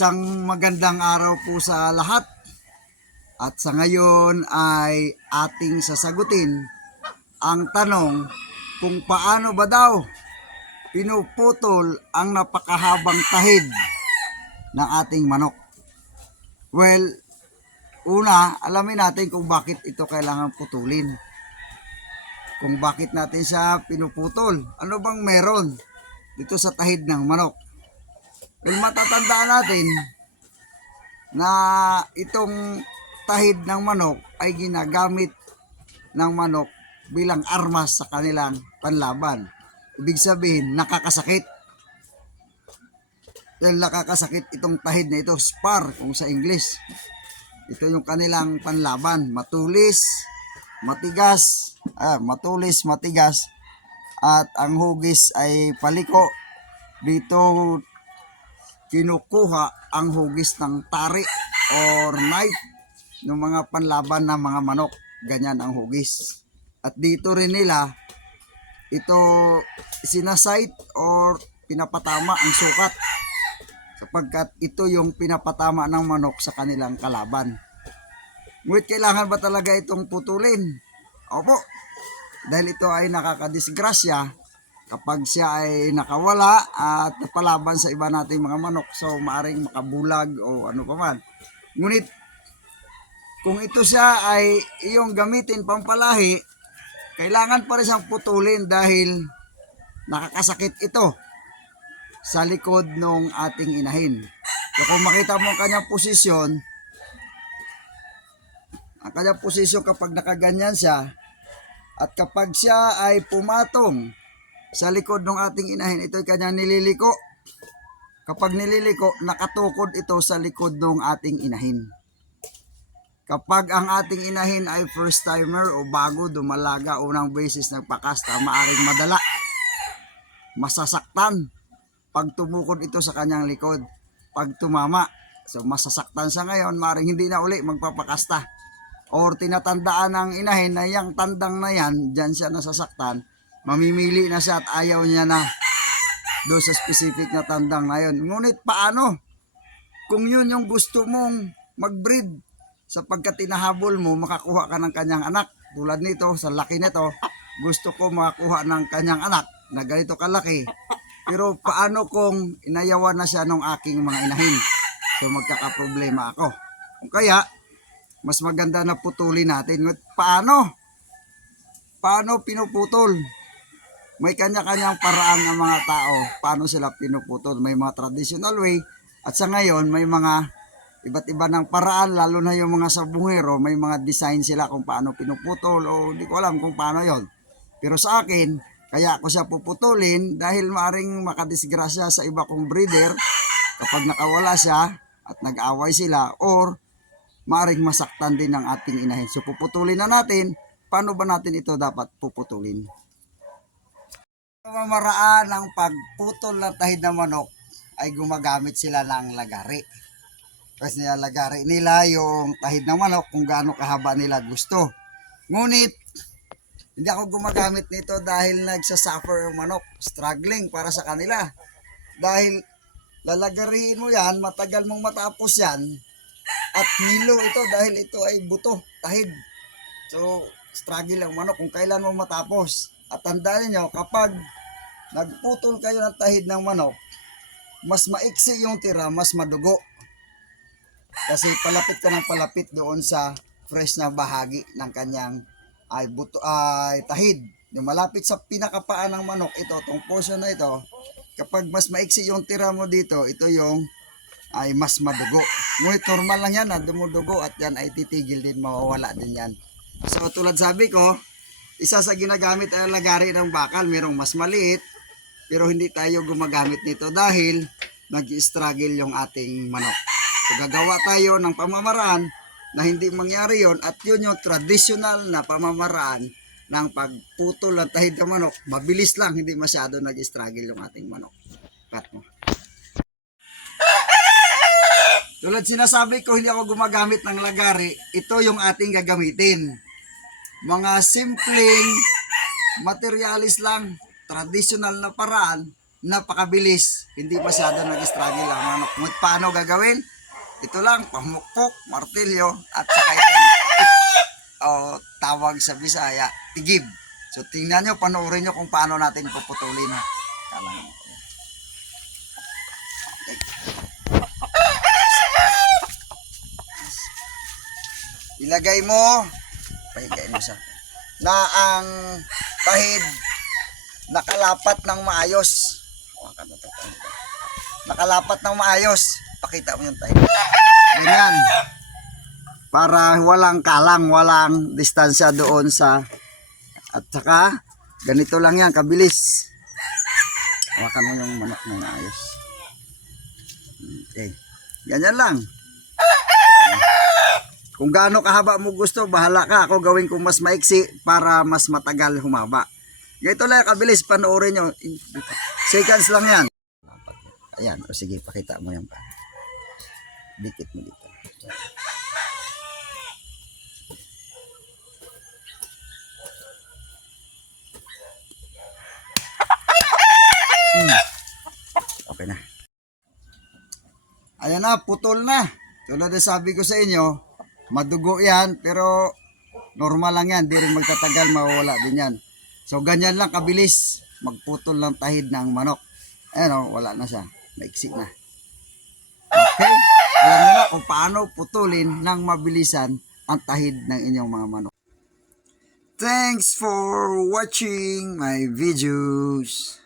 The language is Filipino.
Isang magandang araw po sa lahat. At sa ngayon ay ating sasagutin ang tanong kung paano ba daw pinuputol ang napakahabang tahid ng ating manok. Well, una, alamin natin kung bakit ito kailangan putulin. Kung bakit natin siya pinuputol. Ano bang meron dito sa tahid ng manok? Well, matatandaan natin na itong tahid ng manok ay ginagamit ng manok bilang armas sa kanilang panlaban. Ibig sabihin, nakakasakit. Yung nakakasakit itong tahid na ito, spar kung sa English. Ito yung kanilang panlaban, matulis, matigas, at ang hugis ay paliko. Dito kinukuha ang hugis ng tari or knife ng mga panlaban ng mga manok. Ganyan ang hugis. At dito rin nila ito sinasight or pinapatama ang sukat, sapagkat ito yung pinapatama ng manok sa kanilang kalaban. Ngunit kailangan ba talaga itong putulin? Opo, dahil ito ay nakakadisgrasya kapag siya ay nakawala at napalaban sa iba nating mga manok. So maaring makabulag o ano pa man. Ngunit kung ito siya ay iyong gamitin pampalahi, kailangan pa rin siyang putulin dahil nakakasakit ito sa likod ng ating inahin. So kung makita mo ang kanyang posisyon kapag nakaganyan siya, at kapag siya ay pumatong sa likod ng ating inahin, ito ay kanyang nililiko. Kapag nililiko, nakatukod ito sa likod ng ating inahin. Kapag ang ating inahin ay first timer o bago, dumalaga, unang beses nagpakasta, maaring madala, masasaktan pag tumukod ito sa kanyang likod. Pag tumama, so masasaktan siya ngayon, maaring hindi na uli magpapakasta. Or tinatandaan ng inahin na yung tandang na yan, dyan siya nasasaktan, mamimili na siya at ayaw niya na doon sa specific na tandang na yun. Ngunit paano kung yun yung gusto mong mag-breed, sapagkat tinahabol mo makakuha ka ng kanyang anak? Tulad nito, sa laki nito, gusto ko makakuha ng kanyang anak na ganito kalaki. Pero paano kung inayawan na siya ng aking mga inahin? So magkakaproblema ako. Kaya mas maganda na putulin natin. Paano pinuputol? May kanya-kanyang paraan ng mga tao paano sila pinuputol. May mga traditional way, at sa ngayon may mga iba't iba ng paraan, lalo na yung mga sabungero, may mga design sila kung paano pinuputol, o hindi ko alam kung paano yon. Pero sa akin, kaya ako siya puputulin dahil maaring makadisgrasya sa iba kong breeder kapag nakawala siya at nag-away sila, or maaring masaktan din ng ating inahin. So puputulin na natin. Paano ba natin ito dapat puputulin? Pamamaraan ng pagputol ng tahid ng manok ay gumagamit sila ng lagari. Kasi nilalagari nila yung tahid ng manok kung gaano kahaba nila gusto. Ngunit hindi ako gumagamit nito dahil nagsasuffer yung manok, struggling para sa kanila. Dahil lalagariin mo yan, matagal mong matapos yan, at hilo ito dahil ito ay buto, tahid. So struggle ang manok kung kailan mo matapos. At tandaan niyo, kapag nagputol kayo ng tahid ng manok, mas maiksi yung tira, mas madugo. Kasi palapit ka ng palapit doon sa fresh na bahagi ng kanyang tahid. Yung malapit sa pinakapaan ng manok, ito, itong portion na ito, kapag mas maiksi yung tira mo dito, ito yung ay mas madugo. Ngunit normal lang yan na dumudugo, at yan ay titigil din, mawawala din yan. So tulad sabi ko, isa sa ginagamit ay lagari ng bakal. Merong mas maliit, pero hindi tayo gumagamit nito dahil nag-struggle yung ating manok. So gagawa tayo ng pamamaraan na hindi mangyari yon, at yun yung traditional na pamamaraan ng pagputol ng tahid ng manok. Mabilis lang, hindi masyado nag-struggle yung ating manok. Cut mo. Tulad sinasabi ko, hindi ako gumagamit ng lagari. Ito yung ating gagamitin. Mga simpleng materialis lang, traditional na paraan, napakabilis hindi masyado nag-struggle ang manok. Ngunit paano gagawin? Ito lang, pamukpok, martilyo, at saka itong o tawag sa Bisaya, tigib. So tingnan nyo, panoorin nyo kung paano natin puputulin. Kalang, okay. Ilagay mo, pahigain mo sa na ang tahid nakalapat ng maayos. Nakalapat ng maayos. Pakita mo yung tahid. Ganyan. Para walang kalang, walang distansya doon sa, at saka ganito lang yan, kabilis. Hawakan mo yung manok ng ayos. Okay. Ganyan lang. Kung gaano kahaba mo gusto, bahala ka. Ako gawin ko mas maiksi para mas matagal humaba. Ganito lang kabilis, panoorin nyo. Seconds lang yan. Ayan, o sige, pakita mo yan pa. Dikit mo dito. Okay na. Ayan na, putol na. Tulad na sabi ko sa inyo, madugo yan, pero normal lang yan. Di rin magtatagal, mawawala din yan. So, ganyan lang kabilis magputol ng tahid ng manok. Ayan o, wala na siya. Maiksi na. Okay? Alam nyo na kung paano putulin ng mabilisan ang tahid ng inyong mga manok. Thanks for watching my videos.